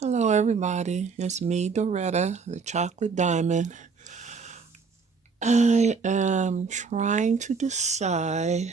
Hello, everybody. It's me, Doretta, the Chocolate Diamond. I am trying to decide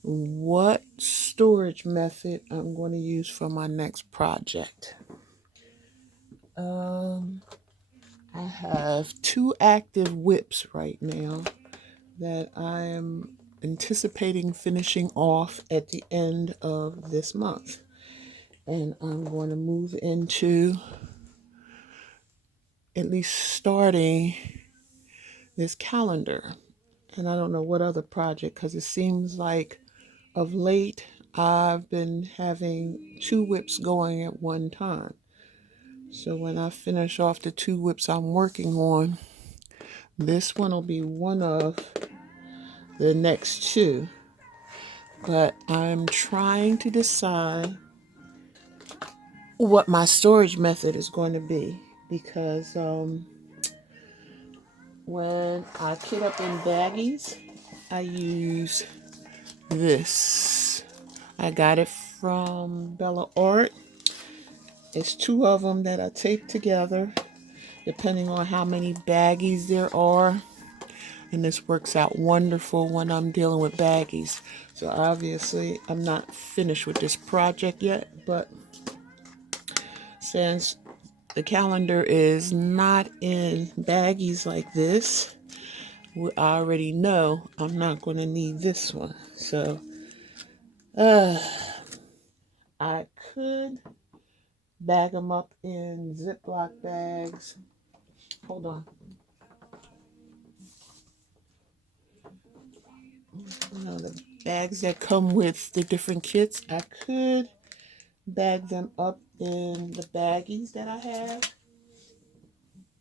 what storage method I'm going to use for my next project. Um, I have two active whips right now that I am anticipating finishing off at the end of this month. And I'm going to move into at least starting this calendar. And I don't know what other project because it seems like of late I've been having two whips going at one time. So when I finish off the two whips I'm working on, this one will be one of the next two. But I'm trying to decide what my storage method is going to be because when I kit up in baggies, I use this. I got it from Bella Art. It's two of them that I tape together depending on how many baggies there are. And this works out wonderful when I'm dealing with baggies. So obviously I'm not finished with this project yet, but since the calendar is not in baggies like this, I already know I'm not going to need this one. So I could bag them up in Ziploc bags. Hold on. The bags that come with the different kits, I could bag them up in the baggies that I have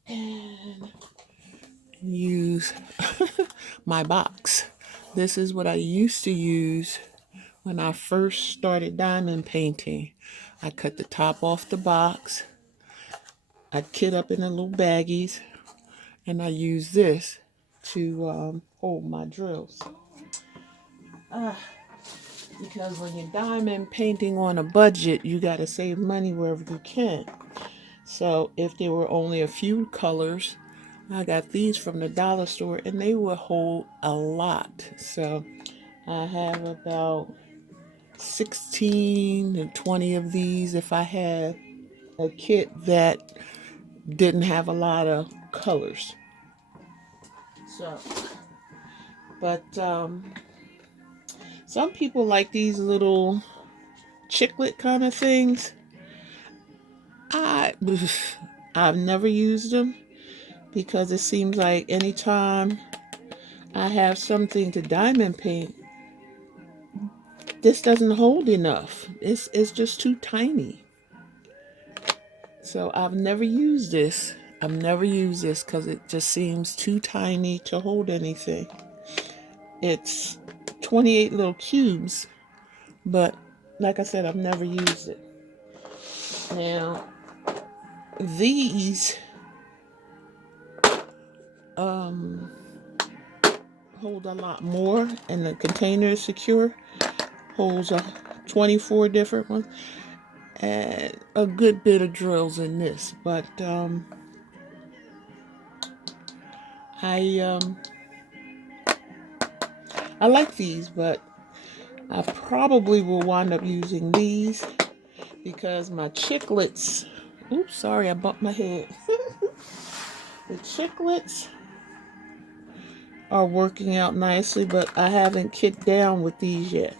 and use my box. This is what I used to use when I first started diamond painting. I cut the top off the box, I kit up in the little baggies, and I use this to hold my drills. Because when you're diamond painting on a budget, you got to save money wherever you can. So if there were only a few colors, I got these from the dollar store and they will hold a lot. So I have about 16 to 20 of these if I had a kit that didn't have a lot of colors. So, but some people like these little chiclet kind of things. I I've never used them because it seems like anytime I have something to diamond paint, this doesn't hold enough. It's just too tiny. So I've never used this. I've never used this because it just seems too tiny to hold anything. It's 28 little cubes, but like I said, I've never used it. Now, these um, hold a lot more, and the container is secure. Holds 24 different ones, and a good bit of drills in this. But I um, I like these, but I probably will wind up using these because my chiclets. Oops, sorry, I bumped my head. The chiclets are working out nicely, but I haven't kit down with these yet.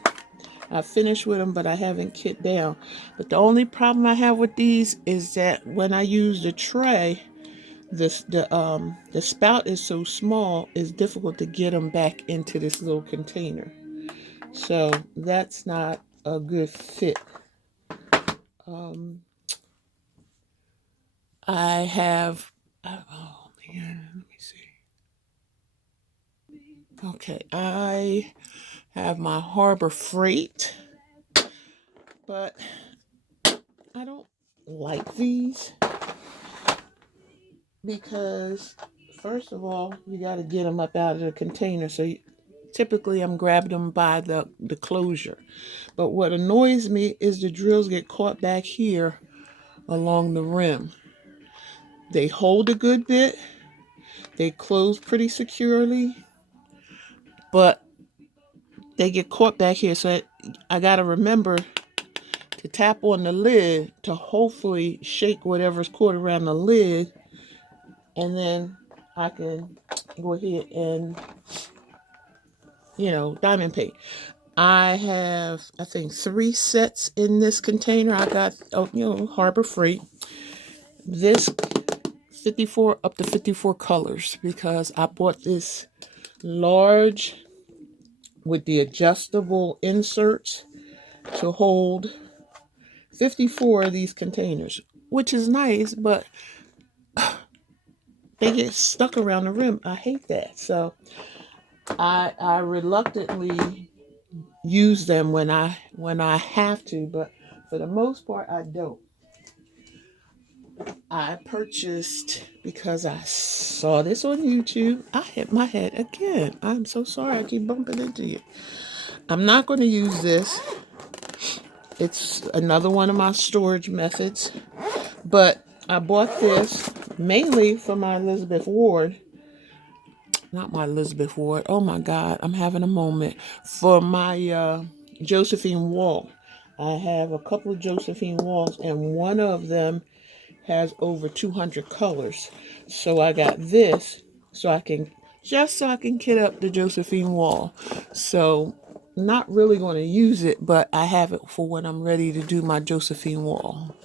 I finished with them, but I haven't kit down. But the only problem I have with these is that when I use the tray, the spout is so small, it's difficult to get them back into this little container. So that's not a good fit. Um, I have. Oh man, let me see. Okay, I have my Harbor Freight, but I don't like these because first of all, you got to get them up out of the container. So typically, I'm grabbing them by the closure. But what annoys me is the drills get caught back here along the rim. They hold a good bit. They close pretty securely, but they get caught back here. So I got to remember to tap on the lid to hopefully shake whatever's caught around the lid. And then I can go ahead and, diamond paint. I have, I think, 3 sets in this container. I got, Harbor Freight. This 54, up to 54 colors, because I bought this large with the adjustable inserts to hold 54 of these containers, which is nice, but they get stuck around the rim. I hate that. So I reluctantly use them when I have to, but for the most part I don't. I purchased, because I saw this on YouTube. I hit my head again. I'm so sorry I keep bumping into you. I'm not going to use this. It's another one of my storage methods. But I bought this mainly for my Elizabeth Ward. Not my Elizabeth Ward. Oh my God, I'm having a moment. For my Josephine Wall. I have a couple of Josephine Walls, and one of them has over 200 colors. So I got this so I can kit up the Josephine Wall. So not really going to use it, but I have it for when I'm ready to do my Josephine Wall.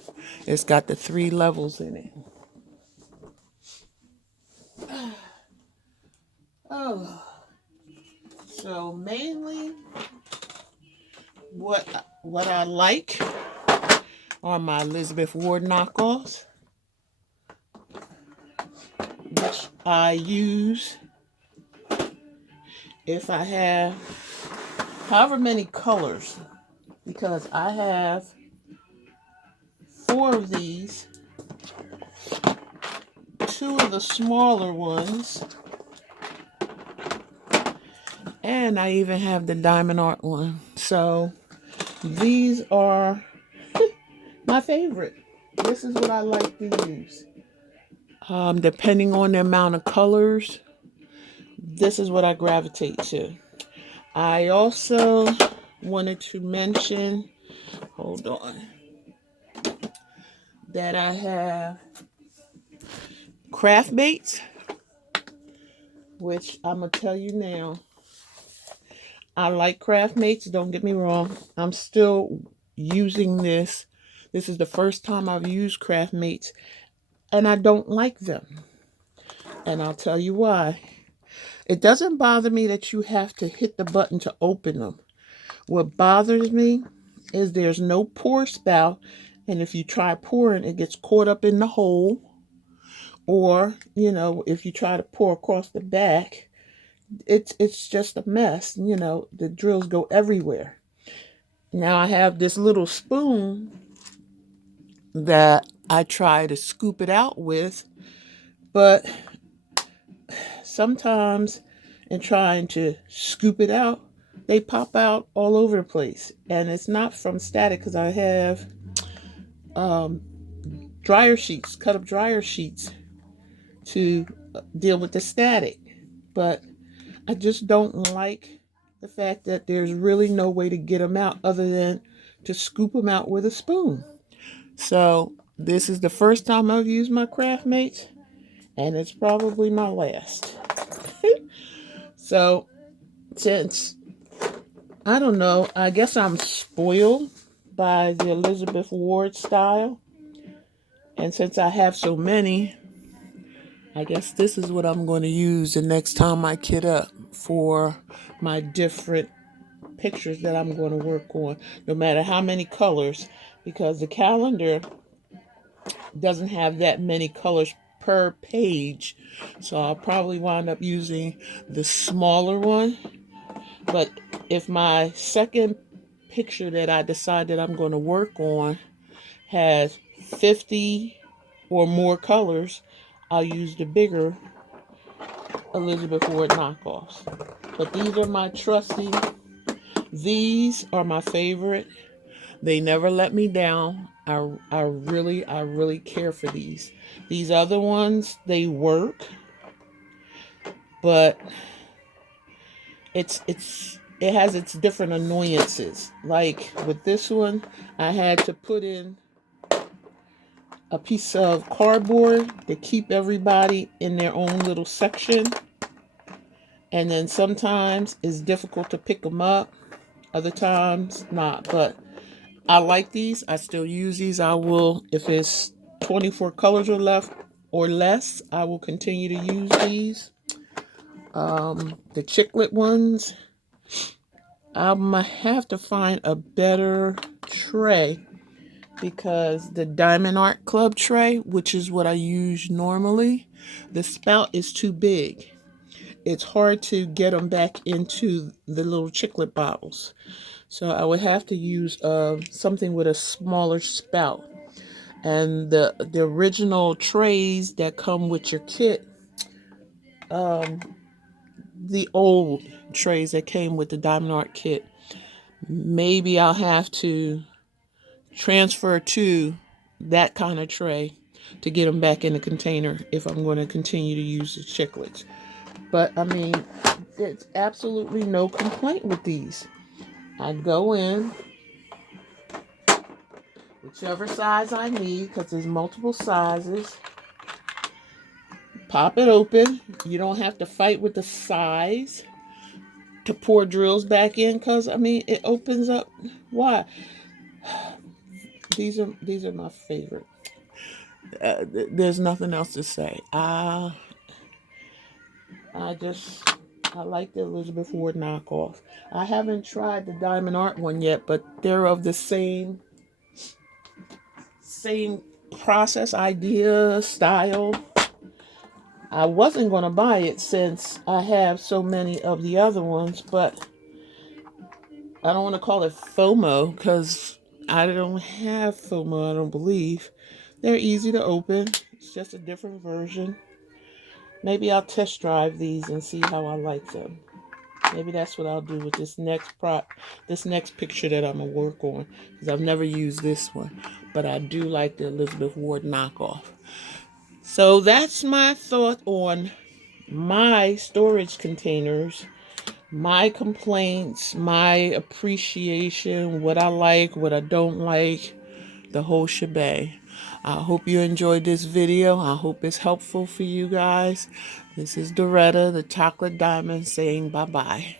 It's got the 3 levels in it. Oh, so mainly what I like are my Elizabeth Ward knockoffs, which I use if I have however many colors, because I have 4 of these, 2 of the smaller ones, and I even have the Diamond Art one. So these are my favorite. This is what I like to use. Depending on the amount of colors, this is what I gravitate to. I also wanted to mention, hold on, that I have Craftmates, which I'm going to tell you now. I like Craftmates, don't get me wrong. I'm still using this. This is the first time I've used Craftmates, and I don't like them. And I'll tell you why. It doesn't bother me that you have to hit the button to open them. What bothers me is there's no pour spout, and if you try pouring, it gets caught up in the hole. Or, if you try to pour across the back, it's just a mess. The drills go everywhere. Now I have this little spoon that I try to scoop it out with, but sometimes in trying to scoop it out, they pop out all over the place. And it's not from static, because I have dryer sheets, cut up dryer sheets to deal with the static. But I just don't like the fact that there's really no way to get them out other than to scoop them out with a spoon. So this is the first time I've used my Craftmates, and it's probably my last. So since, I don't know, I guess I'm spoiled by the Elizabeth Ward style, and since I have so many, I guess this is what I'm going to use the next time I kit up for my different pictures that I'm going to work on, no matter how many colors, because the calendar doesn't have that many colors per page. So I'll probably wind up using the smaller one. But if my second picture that I decide that I'm going to work on has 50 or more colors, I'll use the bigger Elizabeth Ward knockoffs. But these are my trusty. These are my favorite. They never let me down. I really care for these. These other ones, they work, but it has its different annoyances. Like with this one, I had to put in a piece of cardboard to keep everybody in their own little section. And then sometimes it's difficult to pick them up, other times not. But I like these. I still use these. I will, if it's 24 colors or less, I will continue to use these. The chiclet ones, I might have to find a better tray because the Diamond Art Club tray, which is what I use normally, the spout is too big. It's hard to get them back into the little chiclet bottles. So I would have to use something with a smaller spout. And the original trays that come with your kit, um, the old trays that came with the Diamond Art kit, maybe I'll have to transfer to that kind of tray to get them back in the container if I'm going to continue to use the chiclets. But I mean, it's absolutely no complaint with these. I go in whichever size I need because there's multiple sizes. Pop it open. You don't have to fight with the size to pour drills back in because I mean it opens up. Why? These are my favorite. There's nothing else to say. I just I like the Elizabeth Ward knockoff. I haven't tried the Diamond Art one yet, but they're of the same process, idea, style. I wasn't going to buy it since I have so many of the other ones, but I don't want to call it FOMO because I don't have FOMO, I don't believe. They're easy to open. It's just a different version. Maybe I'll test drive these and see how I like them. Maybe that's what I'll do with this next picture that I'm gonna work on because I've never used this one, but I do like the Elizabeth Ward knockoff. So that's my thought on my storage containers, my complaints, my appreciation, what I like, what I don't like, the whole shebang. I hope you enjoyed this video. I hope it's helpful for you guys. This is Doretta, the Chocolate Diamond, saying bye-bye.